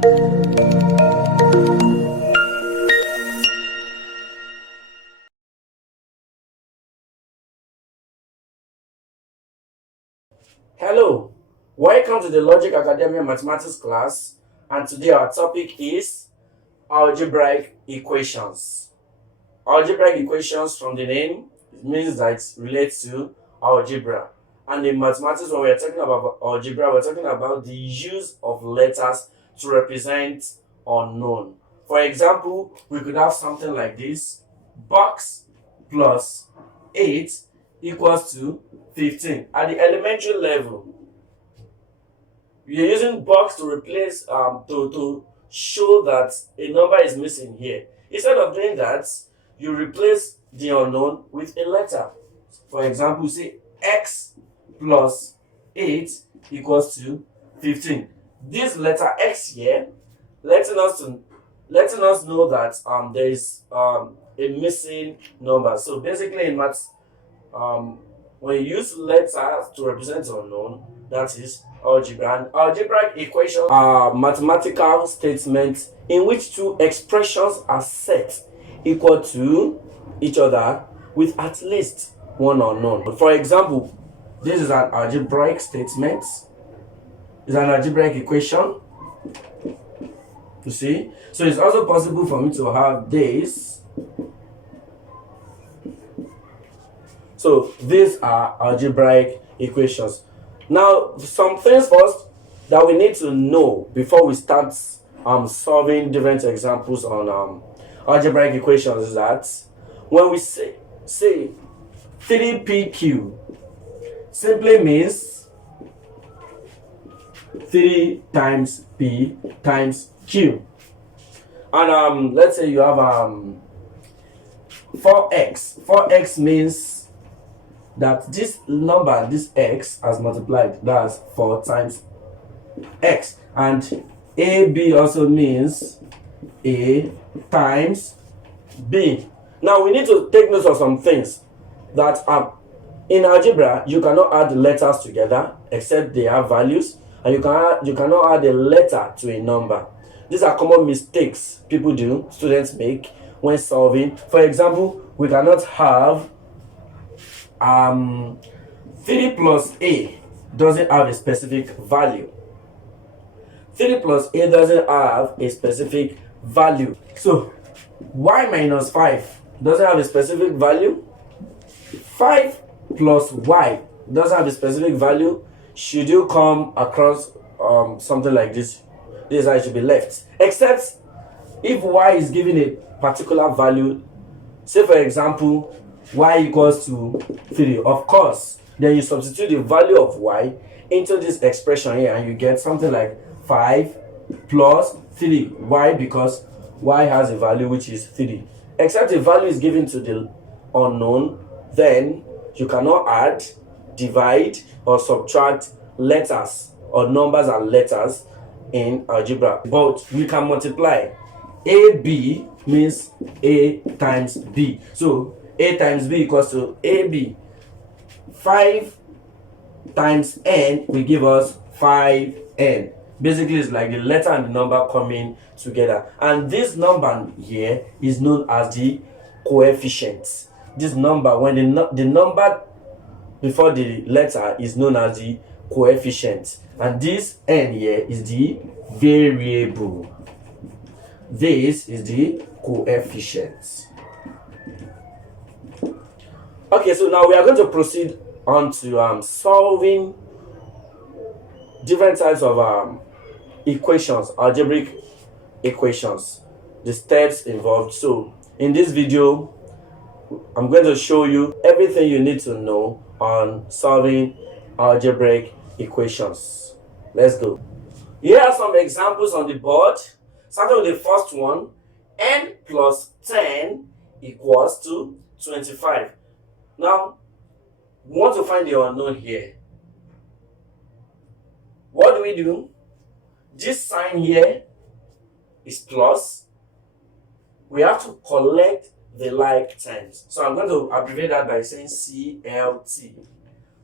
Hello, welcome to the Logic Academia Mathematics class, and today our topic is algebraic equations. Algebraic equations, from the name, it means that it relates to algebra. And in mathematics, when we are talking about algebra, we're talking about the use of letters to represent unknown. For example, we could have something like this: box plus 8 equals to 15. At the elementary level, we are using box to replace to show that a number is missing here. Instead of doing that, you replace the unknown with a letter. For example, say x plus 8 equals to 15. This letter x here letting us know that there is a missing number. So basically in maths, when you use letters to represent unknown, that is algebra. And algebraic equations are mathematical statements in which two expressions are set equal to each other with at least one unknown. For example, this is an algebraic statement. It's an algebraic equation. You see? So it's also possible for me to have this. So these are algebraic equations. Now, some things first that we need to know before we start solving different examples on algebraic equations is that when we say 3pq, simply means 3 times p times q. And let's say you have 4x. 4x means that this number, this x, has multiplied. That's 4 times x. And AB also means A times B. Now we need to take note of some things that in algebra you cannot add letters together except they have values, and you cannot add a letter to a number. These are common mistakes people do, students make when solving. For example, we cannot have 3 plus a doesn't have a specific value. 3 plus a doesn't have a specific value. So y minus 5 doesn't have a specific value. 5 plus y doesn't have a specific value. Should you come across something like this, this is how it should be left. Except if y is given a particular value, say for example y equals to 3, of course, then you substitute the value of y into this expression here and you get something like 5 plus 3. Why? Because y has a value which is 3. Except the value is given to the unknown, then you cannot add, divide, or subtract letters or numbers and letters in algebra. But we can multiply. AB means A times B. So A times B equals to AB. 5 times n will give us 5n. Basically, it's like the letter and the number coming together. And this number here is known as the coefficient. This number, when the number before the letter is known as the coefficient. And this n here is the variable. This is the coefficient. Okay, so now we are going to proceed on to solving different types of equations, algebraic equations, the steps involved. So in this video, I'm going to show you everything you need to know on solving algebraic equations. Let's go. Here are some examples on the board. Starting with the first one, n plus 10 equals to 25. Now, we want to find the unknown here. What do we do? This sign here is plus. We have to collect the like terms. So I'm going to abbreviate that by saying CLT.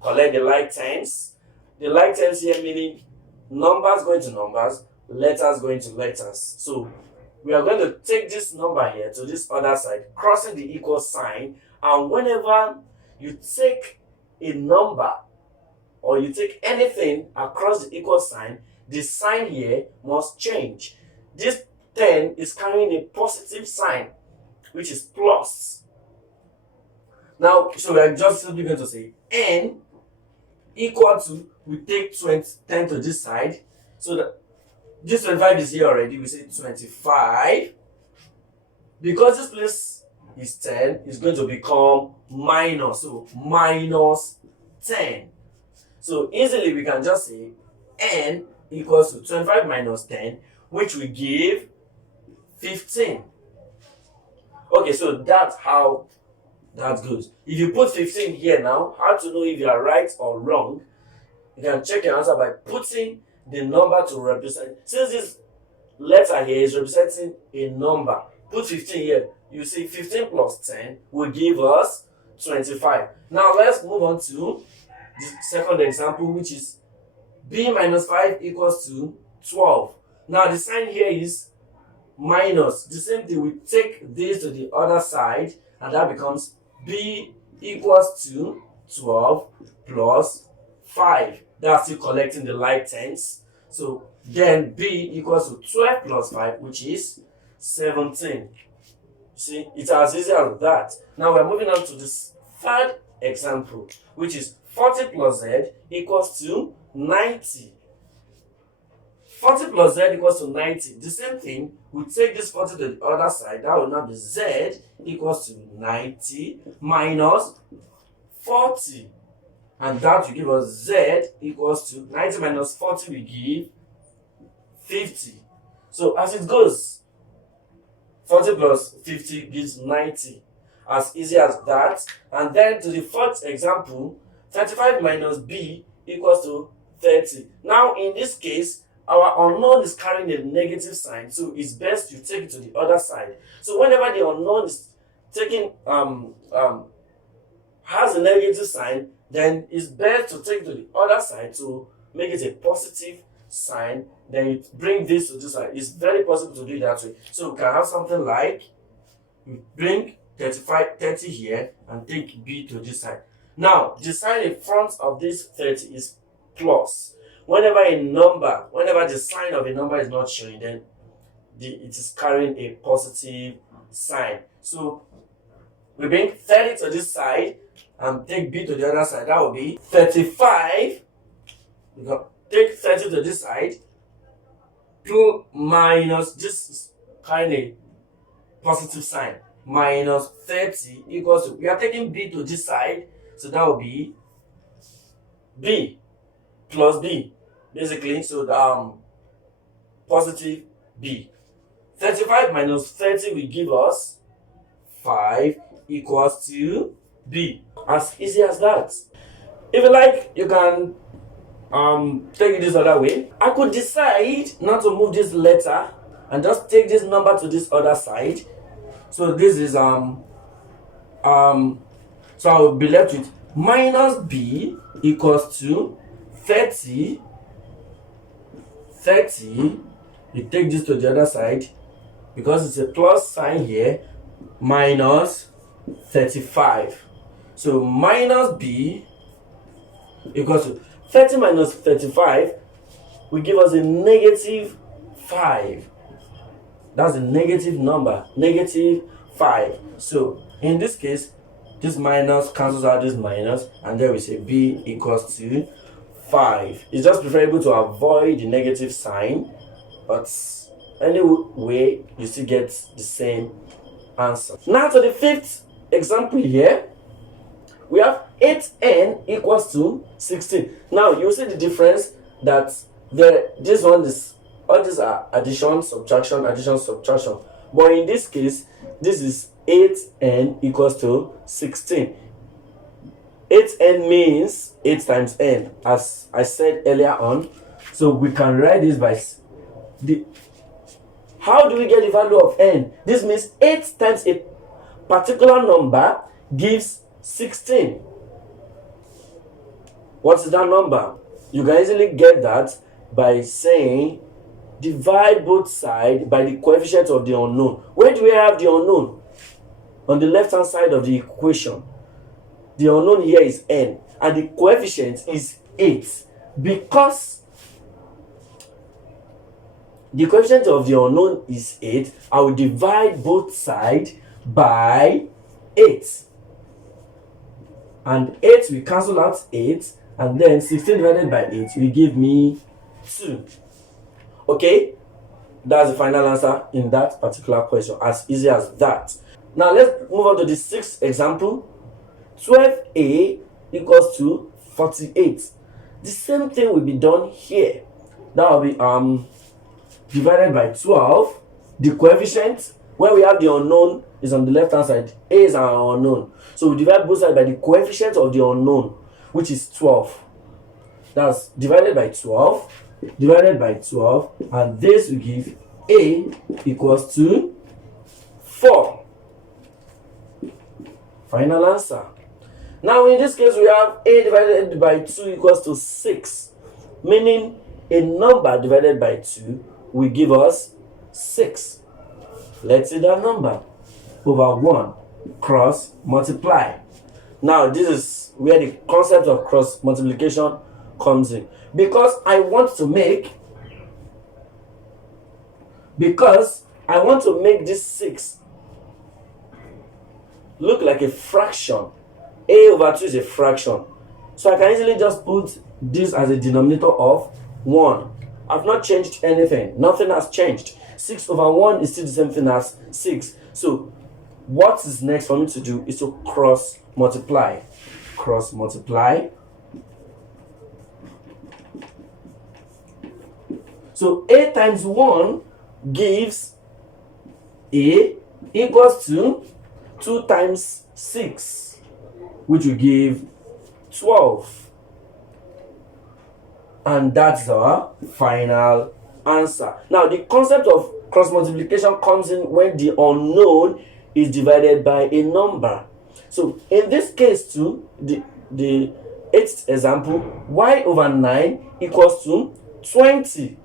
Collect the like terms. The like terms here meaning numbers going to numbers, letters going to letters. So we are going to take this number here to this other side, crossing the equal sign, and whenever you take a number or you take anything across the equal sign, the sign here must change. This 10 is carrying a positive sign, which is plus. Now, so we are just simply going to say n equal to, we take 10 to this side, so that this 25 is here already, we say 25. Because this place is 10, it's going to become minus, so minus 10. So easily we can just say n equals to 25 minus 10, which will give 15. Okay, so that's how that goes. If you put 15 here now, how to know if you are right or wrong? You can check your answer by putting the number to represent. Since this letter here is representing a number, put 15 here. You see 15 plus 10 will give us 25. Now let's move on to the second example, which is b minus 5 equals to 12. Now the sign here is minus. The same thing, we take this to the other side, and that becomes b equals to 12 plus 5. That's still collecting the like tens. So then b equals to 12 plus 5, which is 17. See, it's as easy as that. Now we're moving on to this third example, which is 40 plus z equals to 90. 40 plus z equals to 90. The same thing, we take this 40 to the other side. That will now be z equals to 90 minus 40. And that will give us z equals to 90 minus 40 will give 50. So as it goes, 40 plus 50 gives 90. As easy as that. And then to the fourth example, 35 minus b equals to 30. Now in this case, our unknown is carrying a negative sign, so it's best you take it to the other side. So whenever the unknown is taking has a negative sign, then it's best to take it to the other side to make it a positive sign. Then you bring this to this side. It's very possible to do it that way. So we can have something like, we bring 30 here and take b to this side. Now the sign in front of this 30 is plus. Whenever the sign of a number is not showing, then it is carrying a positive sign. So we bring 30 to this side and take b to the other side. That will be 35. We can take 30 to this side. 2 minus, this is carrying a positive sign. Minus 30 equals to, we are taking b to this side. So that will be b plus b. Basically, so positive b. 35 minus 30 will give us 5 equals to b. As easy as that. If you like, you can take it this other way. I could decide not to move this letter and just take this number to this other side. So this is so I will be left with minus b equals to 30. You take this to the other side because it's a plus sign here, minus 35. So minus b equals to 30 minus 35 will give us a negative 5. That's a negative number, negative 5. So in this case, this minus cancels out this minus, and then we say b equals to 5. It's just preferable to avoid the negative sign, but anyway, you still get the same answer. Now to the fifth example here, we have 8n equals to 16. Now you see the difference that this one is, all these are addition, subtraction, addition, subtraction. But in this case, this is 8n equals to 16. 8n means 8 times n, as I said earlier on. So we can write this by how do we get the value of n? This means 8 times a particular number gives 16. What is that number? You can easily get that by saying divide both sides by the coefficient of the unknown. Where do we have the unknown? On the left hand side of the equation. The unknown here is n and the coefficient is 8. Because the coefficient of the unknown is 8, I will divide both sides by 8. And 8 will cancel out 8, and then 16 divided by 8 will give me 2. Okay? That's the final answer in that particular question. As easy as that. Now let's move on to the 6th example. 12a equals to 48. The same thing will be done here. That will be divided by 12. The coefficient, where we have the unknown, is on the left hand side. A is our unknown. So we divide both sides by the coefficient of the unknown, which is 12. That's divided by 12, and this will give A equals to 4. Final answer. Now in this case we have A divided by 2 equals to 6, meaning a number divided by 2 will give us 6. Let's see that number. Over 1, cross multiply. Now this is where the concept of cross multiplication comes in. Because I want to make this 6 look like a fraction. A over 2 is a fraction. So I can easily just put this as a denominator of 1. I've not changed anything. Nothing has changed. 6 over 1 is still the same thing as 6. So what is next for me to do is to cross multiply. Cross multiply. So A times 1 gives A equals to 2 times 6, which will give 12. And that's our final answer. Now the concept of cross multiplication comes in when the unknown is divided by a number. So in this case too, the 8th example, y over 9 equals to 20.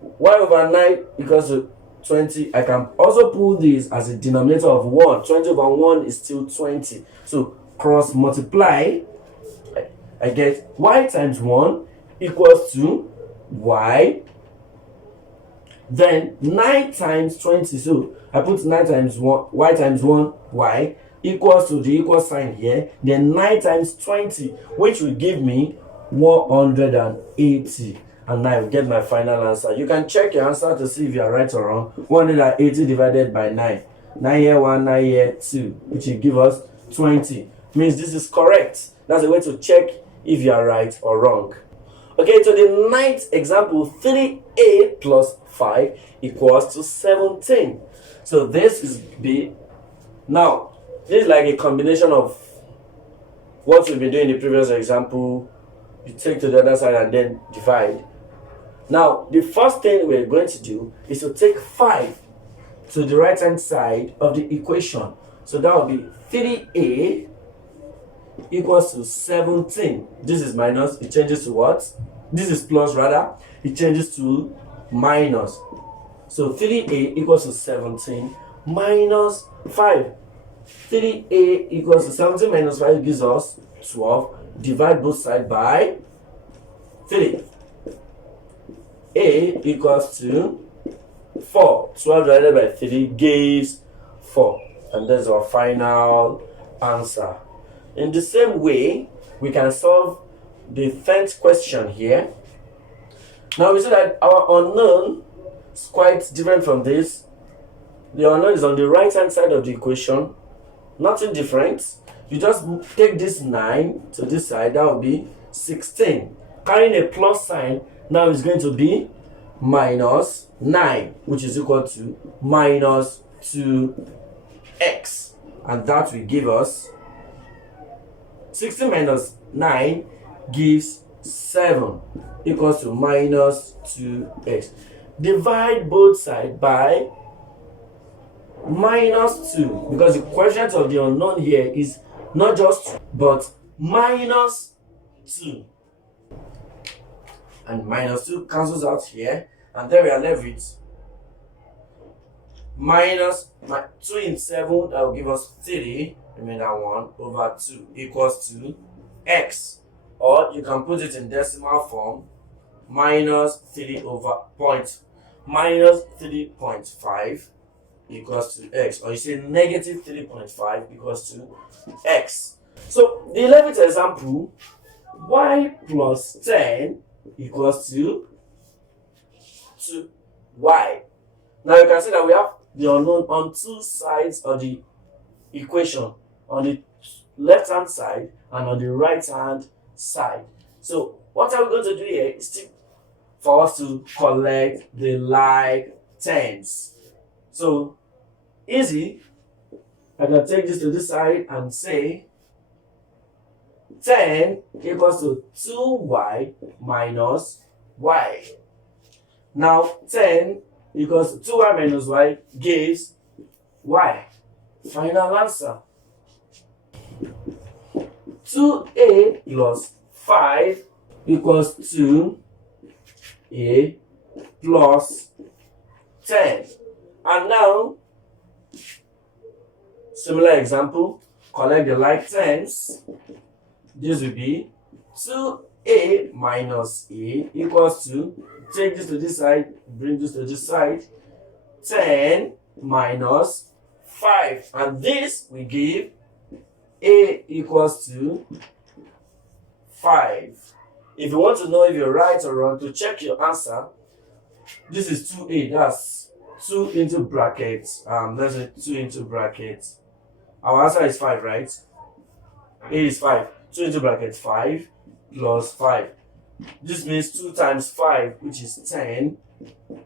Y over 9 equals to 20. I can also put this as a denominator of 1. 20 over 1 is still 20. So cross multiply, I get y times 1 equals to y. Then 9 times 20. So I put 9 times 1, y times 1, y equals to the equal sign here. Then 9 times 20, which will give me 180. And now I will get my final answer. You can check your answer to see if you are right or wrong. 180 divided by 9. 9 here 1, 9 here 2, which will give us 20. Means this is correct. That's a way to check if you are right or wrong. Okay, so the 9th example, 3a plus 5 equals to 17. So this is B. Now, this is like a combination of what we've been doing in the previous example. You take to the other side and then divide. Now, the first thing we're going to do is to take 5 to the right hand side of the equation. So that will be 3a equals to 17. This is minus, it changes to what? This is plus rather, it changes to minus. So 3a equals to 17 minus 5. 3a equals to 17 minus 5 gives us 12. Divide both sides by 3. A equals to 4. 12 divided by 3 gives 4. And that's our final answer. In the same way, we can solve the 10th question here. Now we see that our unknown is quite different from this. The unknown is on the right hand side of the equation. Nothing different. You just take this 9 to this side, that will be 16. Carrying a plus sign, now it's going to be minus 9, which is equal to minus 2x. And that will give us 16 minus 9 gives 7 equals to minus 2x. Divide both sides by minus 2, because the coefficient of the unknown here is not just 2, but minus 2. And minus 2 cancels out here, And then we are left with minus 2 in 7, that will give us 3, remainder 1 over 2 equals to x. Or you can put it in decimal form, minus 3 over minus 3.5 equals to x. Or you say negative 3.5 equals to x. So the 11th example, y plus 10 equals to y. Now you can see that we have the unknown on two sides of the equation, on the left hand side and on the right hand side. So what are we going to do here is for us to collect the like tens. So easy, I can take this to this side and say 10 equals to 2y minus y. Now 10 equals to 2y minus y gives y. Final answer. 2a plus 5 equals to a plus 10. And now, similar example, collect the like tens. This will be 2a minus a equals to, take this to this side, bring this to this side, 10 minus 5. And this will give a equals to 5. If you want to know if you're right or wrong, to check your answer, this is 2a, that's 2 into brackets, let's say 2 into brackets. Our answer is 5, right? A is 5. 2 into brackets 5 plus 5. This means 2 times 5, which is 10,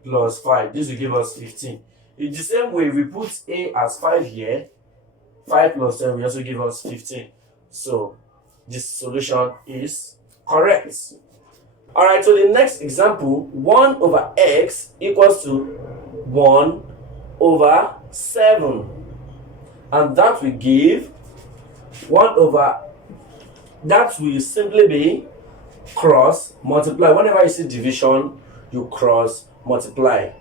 plus 5. This will give us 15. In the same way, we put a as 5 here. 5 plus 10 will also give us 15. So this solution is correct. Alright, so the next example, 1 over x equals to 1 over 7. And that will give 1 over, that will simply be cross multiply. Whenever you see division, you cross multiply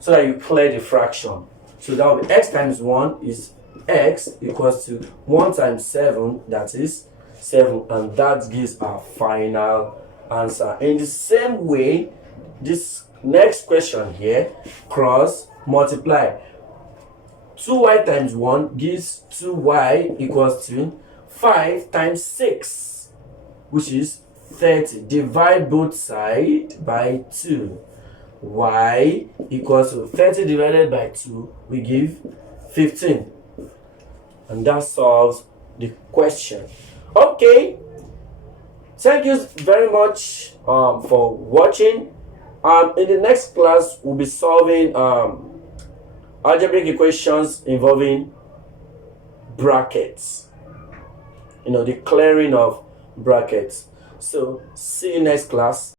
so that you clear the fraction. So that will be x times 1 is x equals to 1 times 7, that is 7, and that gives our final answer. In the same way, this next question here, cross multiply. 2y times 1 gives 2y equals to 5 times 6, which is 30. Divide both sides by 2. Y equals to 30 divided by 2, we give 15. And that solves the question. Okay, thank you very much for watching. In the next class, we'll be solving algebraic equations involving brackets, the clearing of brackets. So see you next class.